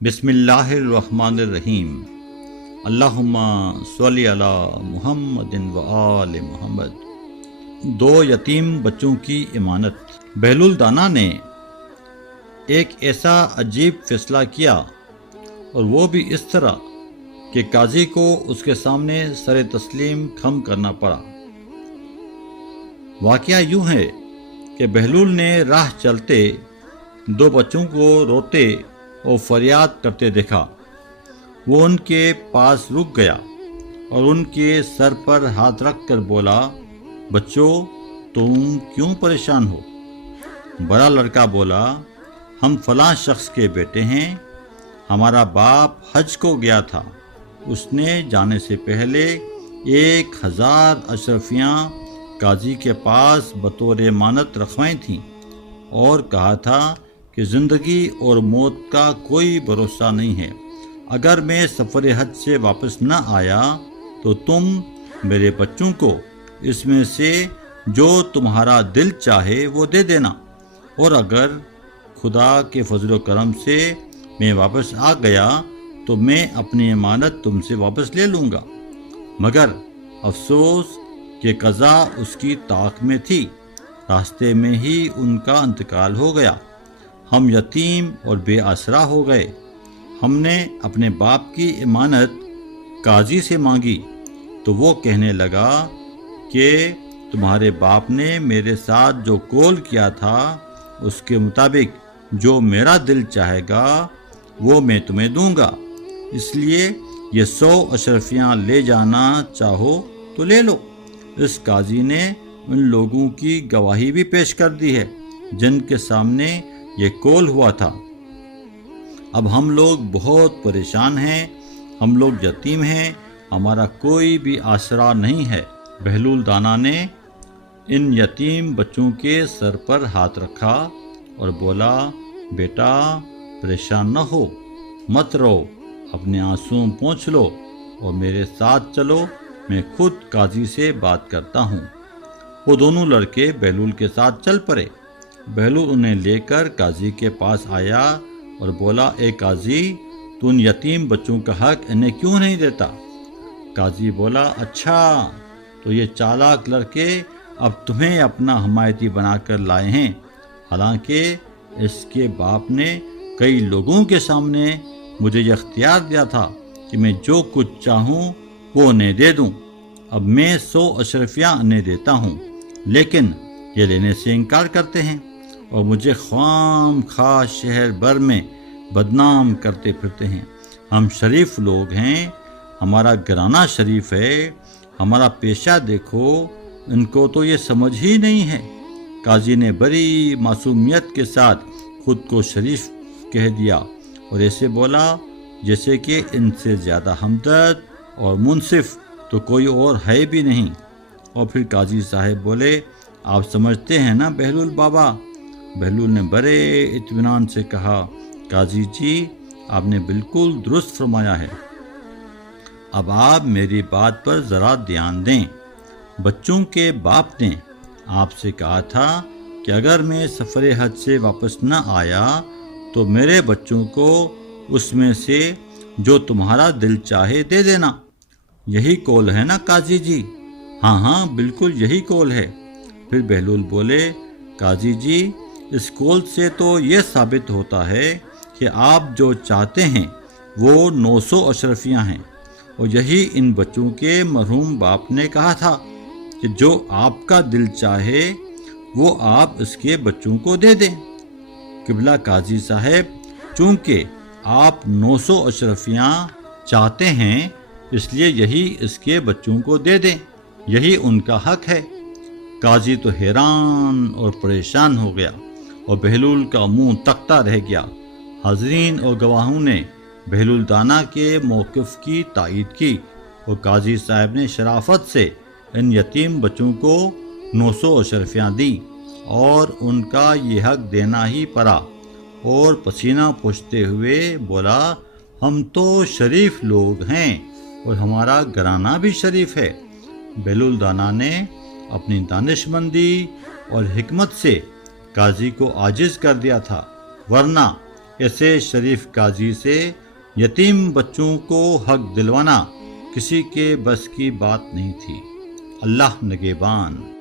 بسم اللہ الرحمن الرحیم۔ اللہم صلی علی محمد و آل محمد۔ دو یتیم بچوں کی امانت۔ بہلول دانا نے ایک ایسا عجیب فیصلہ کیا، اور وہ بھی اس طرح کہ قاضی کو اس کے سامنے سر تسلیم خم کرنا پڑا۔ واقعہ یوں ہے کہ بہلول نے راہ چلتے دو بچوں کو روتے اور فریاد کرتے دیکھا۔ وہ ان کے پاس رک گیا اور ان کے سر پر ہاتھ رکھ کر بولا، بچوں تم کیوں پریشان ہو؟ بڑا لڑکا بولا، ہم فلاں شخص کے بیٹے ہیں، ہمارا باپ حج کو گیا تھا، اس نے جانے سے پہلے 1000 اشرفیاں قاضی کے پاس بطور امانت رکھوائی تھیں اور کہا تھا کہ زندگی اور موت کا کوئی بھروسہ نہیں ہے، اگر میں سفر حج سے واپس نہ آیا تو تم میرے بچوں کو اس میں سے جو تمہارا دل چاہے وہ دے دینا، اور اگر خدا کے فضل و کرم سے میں واپس آ گیا تو میں اپنی امانت تم سے واپس لے لوں گا۔ مگر افسوس کہ قضا اس کی طاق میں تھی، راستے میں ہی ان کا انتقال ہو گیا، ہم یتیم اور بے آسرا ہو گئے۔ ہم نے اپنے باپ کی امانت قاضی سے مانگی تو وہ کہنے لگا کہ تمہارے باپ نے میرے ساتھ جو قول کیا تھا اس کے مطابق جو میرا دل چاہے گا وہ میں تمہیں دوں گا، اس لیے یہ 100 اشرفیاں لے جانا چاہو تو لے لو۔ اس قاضی نے ان لوگوں کی گواہی بھی پیش کر دی ہے جن کے سامنے یہ قول ہوا تھا۔ اب ہم لوگ بہت پریشان ہیں، ہم لوگ یتیم ہیں، ہمارا کوئی بھی آسرا نہیں ہے۔ بہلول دانا نے ان یتیم بچوں کے سر پر ہاتھ رکھا اور بولا، بیٹا پریشان نہ ہو، مت رو، اپنے آنسو پونچھ لو اور میرے ساتھ چلو، میں خود قاضی سے بات کرتا ہوں۔ وہ دونوں لڑکے بہلول کے ساتھ چل پڑے۔ بہلول انہیں لے کر قاضی کے پاس آیا اور بولا، اے قاضی، تو ان یتیم بچوں کا حق انہیں کیوں نہیں دیتا؟ قاضی بولا، اچھا تو یہ چالاک لڑکے اب تمہیں اپنا حمایتی بنا کر لائے ہیں، حالانکہ اس کے باپ نے کئی لوگوں کے سامنے مجھے یہ اختیار دیا تھا کہ میں جو کچھ چاہوں وہ انہیں دے دوں۔ اب میں 100 اشرفیاں انہیں دیتا ہوں، لیکن یہ لینے سے انکار کرتے ہیں اور مجھے خام خواہ شہر بھر میں بدنام کرتے پھرتے ہیں۔ ہم شریف لوگ ہیں، ہمارا گھرانہ شریف ہے، ہمارا پیشہ دیکھو، ان کو تو یہ سمجھ ہی نہیں ہے۔ قاضی نے بڑی معصومیت کے ساتھ خود کو شریف کہہ دیا اور ایسے بولا جیسے کہ ان سے زیادہ ہمدرد اور منصف تو کوئی اور ہے بھی نہیں۔ اور پھر قاضی صاحب بولے، آپ سمجھتے ہیں نا بہلول بابا؟ بہلول نے بڑے اطمینان سے کہا، قاضی جی آپ نے بالکل درست فرمایا ہے، اب آپ میری بات پر ذرا دھیان دیں۔ بچوں کے باپ نے آپ سے کہا تھا کہ اگر میں سفر حج سے واپس نہ آیا تو میرے بچوں کو اس میں سے جو تمہارا دل چاہے دے دینا، یہی قول ہے نا قاضی جی؟ ہاں ہاں بالکل یہی قول ہے۔ پھر بہلول بولے، قاضی جی اس قول سے تو یہ ثابت ہوتا ہے کہ آپ جو چاہتے ہیں وہ 900 اشرفیاں ہیں، اور یہی ان بچوں کے مرحوم باپ نے کہا تھا کہ جو آپ کا دل چاہے وہ آپ اس کے بچوں کو دے دیں۔ قبلہ قاضی صاحب، چونکہ آپ 900 اشرفیاں چاہتے ہیں اس لیے یہی اس کے بچوں کو دے دیں، یہی ان کا حق ہے۔ قاضی تو حیران اور پریشان ہو گیا اور بہلول کا منہ تکتا رہ گیا۔ حاضرین اور گواہوں نے بہلول دانا کے موقف کی تائید کی اور قاضی صاحب نے شرافت سے ان یتیم بچوں کو 900 اشرفیاں دیں اور ان کا یہ حق دینا ہی پڑا، اور پسینہ پوچھتے ہوئے بولا، ہم تو شریف لوگ ہیں اور ہمارا گھرانہ بھی شریف ہے۔ بہلول دانا نے اپنی دانش مندی اور حکمت سے قاضی کو عاجز کر دیا تھا، ورنہ ایسے شریف قاضی سے یتیم بچوں کو حق دلوانا کسی کے بس کی بات نہیں تھی۔ اللہ نگہبان۔